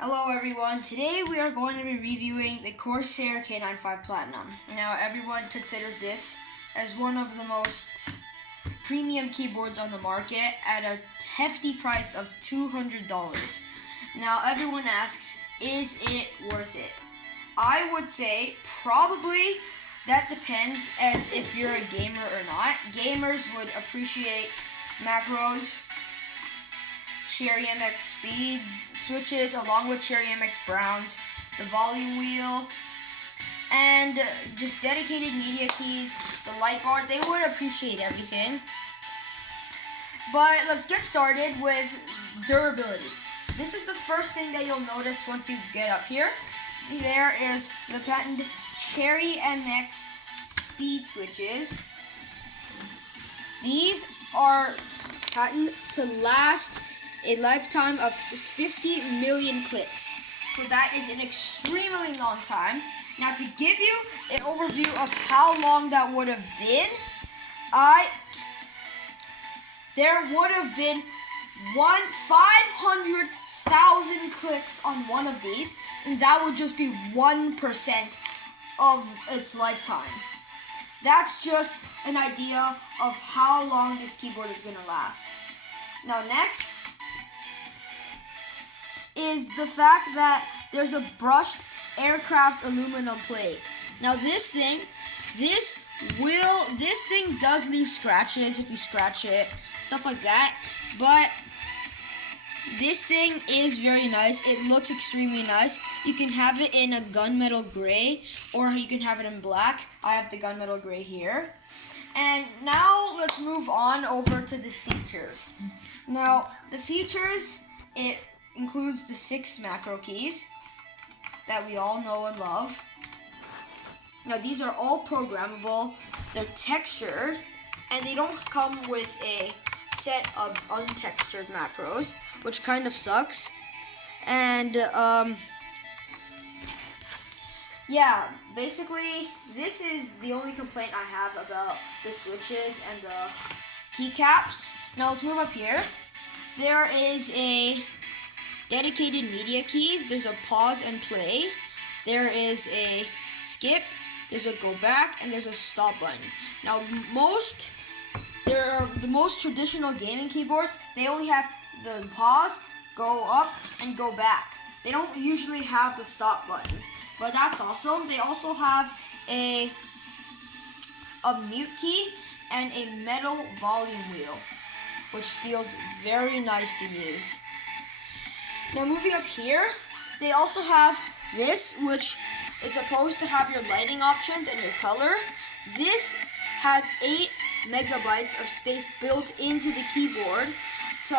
Hello everyone, today we are going to be reviewing the Corsair K95 Platinum. Now everyone considers this as one of the most premium keyboards on the market at a hefty price of $200. Now everyone asks, is it worth it? I would say probably that depends as if you're a gamer or not. Gamers would appreciate macros, Cherry MX speed switches along with Cherry MX browns, the volume wheel, and just dedicated media keys, the light bar. They would appreciate everything. But let's get started with durability. This is the first thing that you'll notice once you get up here. There is the patented Cherry MX speed switches. These are patented to last a lifetime of 50 million clicks. So that is an extremely long time. Now to give you an overview of how long that would have been, there would have been 500,000 clicks on one of these, and that would just be 1% of its lifetime. That's just an idea of how long this keyboard is going to last. Now next is the fact that there's a brushed aircraft aluminum plate. Now this thing does leave scratches if you scratch it, stuff like that, but this thing is very nice. It looks extremely nice. You can have it in a gunmetal gray or you can have it in black. I have the gunmetal gray here. And now let's move on over to the features. Now the features, it includes the 6 macro keys that we all know and love. Now these are all programmable, they're textured, and they don't come with a set of untextured macros, which kind of sucks. And yeah, basically this is the only complaint I have about the switches and the keycaps. Now let's move up here. There is a dedicated media keys. There's a pause and play. There is a skip. There's a go back, and there's a stop button. Now, the most traditional gaming keyboards, they only have the pause, go up, and go back. They don't usually have the stop button, but that's awesome. They also have a mute key and a metal volume wheel, which feels very nice to use. Now moving up here, they also have this, which is supposed to have your lighting options and your color. This has 8 megabytes of space built into the keyboard to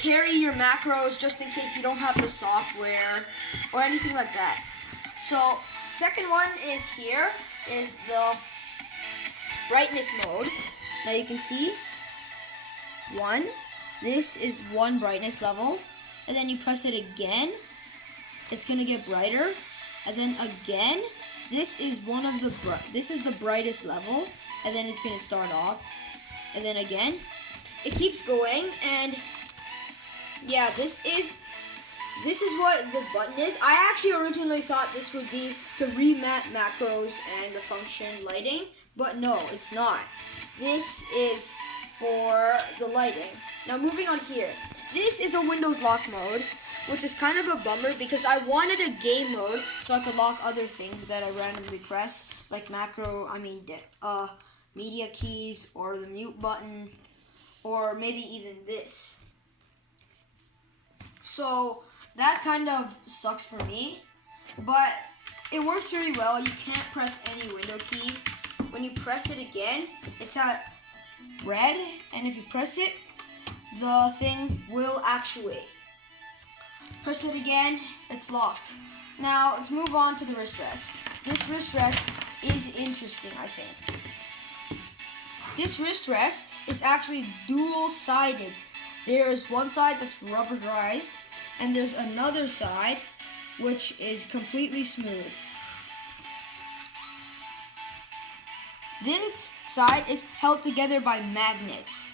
carry your macros just in case you don't have the software or anything like that. So, second one is here, is the brightness mode. Now you can see, 1, this is 1 brightness level. And then you press it again, it's gonna get brighter. And then again, this is the brightest level, and then it's gonna start off. And then again, it keeps going, and yeah, this is what the button is. I actually originally thought this would be to remap macros and the function lighting, but no, it's not. This is for the lighting. Now moving on here. This is a Windows lock mode, which is kind of a bummer because I wanted a game mode so I could lock other things that I randomly press, like media keys or the mute button, or maybe even this. So that kind of sucks for me, but it works very well. You can't press any window key. When you press it again, it's at red, and if you press it, the thing will actuate. Press it again, it's locked. Now, let's move on to the wrist rest. This wrist rest is interesting, I think. This wrist rest is actually dual-sided. There is one side that's rubberized, and there's another side which is completely smooth. This side is held together by magnets.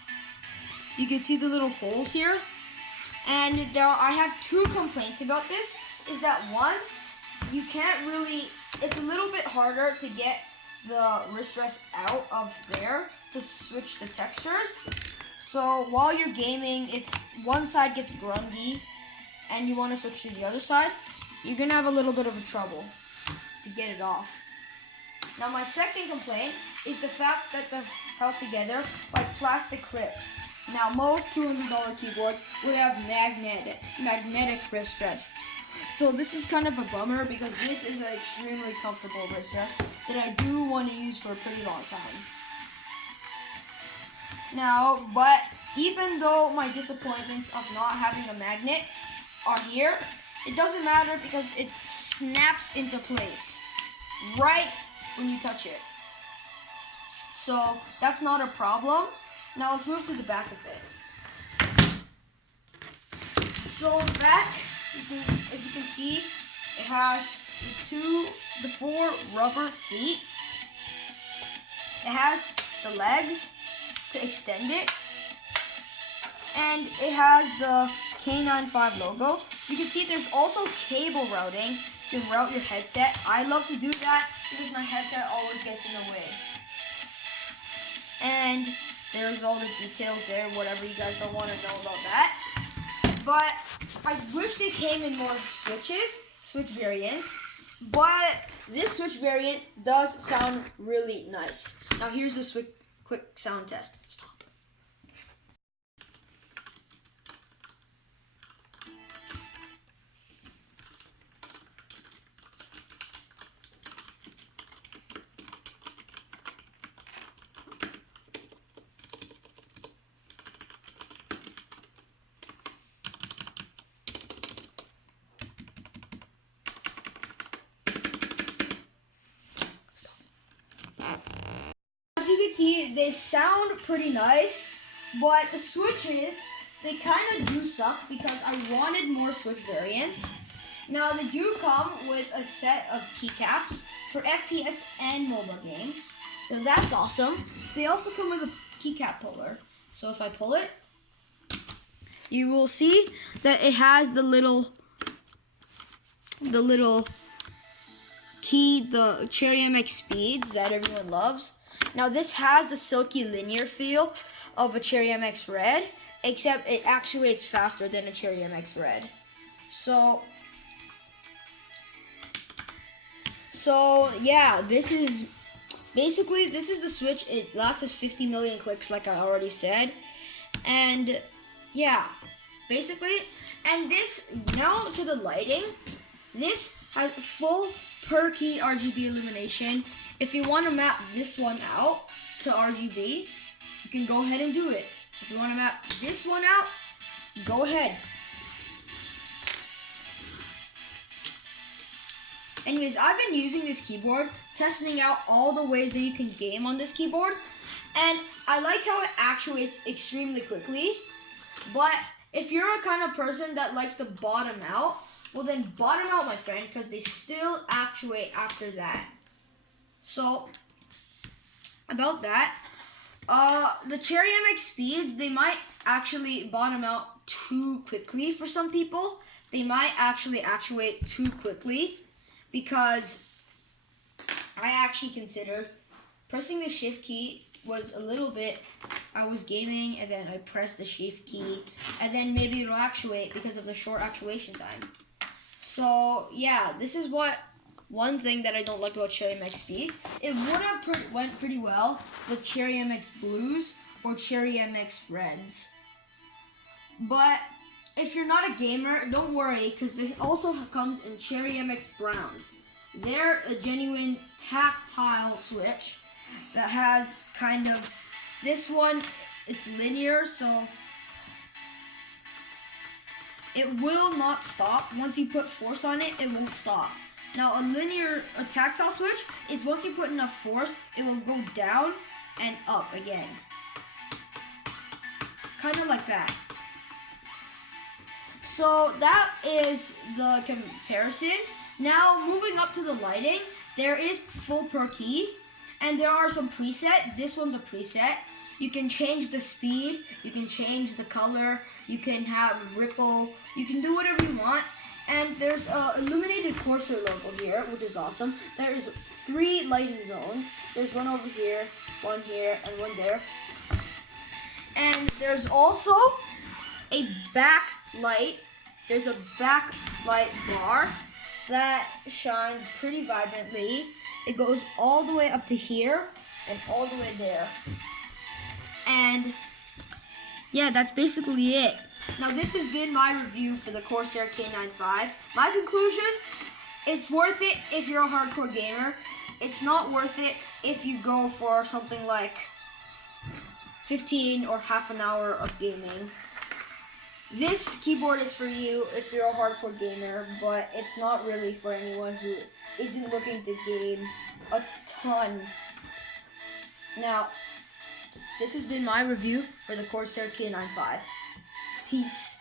You can see the little holes here, And I have two complaints about this. Is that one, you can't really, it's a little bit harder to get the wrist rest out of there to switch the textures. So while you're gaming, if one side gets grungy and you want to switch to the other side, you're going to have a little bit of a trouble to get it off. Now my second complaint is the fact that they're held together by plastic clips. Now most $200 keyboards would have magnetic wrist rests. So this is kind of a bummer because this is an extremely comfortable wrist rest that I do want to use for a pretty long time. Now, but even though my disappointments of not having a magnet are here, it doesn't matter because it snaps into place right when you touch it. So that's not a problem. Now let's move to the back of it. So the back, as you can see, it has the four rubber feet. It has the legs to extend it, and it has the K95 logo. You can see there's also cable routing. You can route your headset. I love to do that because my headset always gets in the way. And there's all the details there, whatever you guys don't want to know about that. But I wish they came in more switch variants. But this switch variant does sound really nice. Now here's a quick sound test. Stop. As you can see, they sound pretty nice, but the switches, they kind of do suck because I wanted more switch variants. Now, they do come with a set of keycaps for FPS and mobile games, so that's awesome. They also come with a keycap puller, so if I pull it, you will see that it has the little key, the Cherry MX Speeds that everyone loves. Now this has the silky linear feel of a Cherry MX Red, except it actuates faster than a Cherry MX Red. So yeah, this is the Switch. It lasts 50 million clicks like I already said. And yeah, basically, and this, now to the lighting, this has full per key RGB illumination. If you want to map this one out to RGB, you can go ahead and do it. If you want to map this one out, go ahead. Anyways, I've been using this keyboard, testing out all the ways that you can game on this keyboard, and I like how it actuates extremely quickly. But if you're a kind of person that likes to bottom out, well then bottom out, my friend, because they still actuate after that. So, about that, the Cherry MX Speeds, they might actually bottom out too quickly for some people. They might actually actuate too quickly because I actually considered pressing the shift key was a little bit, I was gaming and then I pressed the shift key and then maybe it'll actuate because of the short actuation time. So yeah, this is one thing that I don't like about Cherry MX Speeds. It would have went pretty well with Cherry MX Blues or Cherry MX Reds. But if you're not a gamer, don't worry, because this also comes in Cherry MX Browns. They're a genuine tactile switch that has kind of, this one, it's linear, so it will not stop. Once you put force on it, it won't stop. Now a tactile switch is once you put enough force, it will go down and up again. Kind of like that. So that is the comparison. Now moving up to the lighting, there is full per key and there are some preset. This one's a preset. You can change the speed, you can change the color, you can have ripple, you can do whatever you want. And there's a illuminated Corsair logo here, which is awesome. There's 3 lighting zones. There's one over here, one here, and one there. And there's also a backlight. There's a backlight bar that shines pretty vibrantly. It goes all the way up to here and all the way there. And yeah, that's basically it. Now this has been my review for the Corsair K95. My conclusion, it's worth it if you're a hardcore gamer. It's not worth it if you go for something like 15 or half an hour of gaming. This keyboard is for you if you're a hardcore gamer, but it's not really for anyone who isn't looking to game a ton. Now, this has been my review for the Corsair K95. Peace.